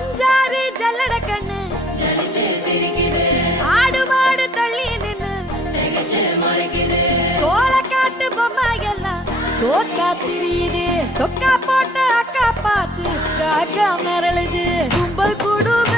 அஞ்சாறு ஜல்லட கண்ணு ஆடு மாடு தள்ளி நின்னு கோலக்காட்டு பொம்மை எல்லாம் கோக்கா திரியுது. தொக்கா போட்ட அக்கா பார்த்து காக்கா மிரளுது. கும்பல் கூடும்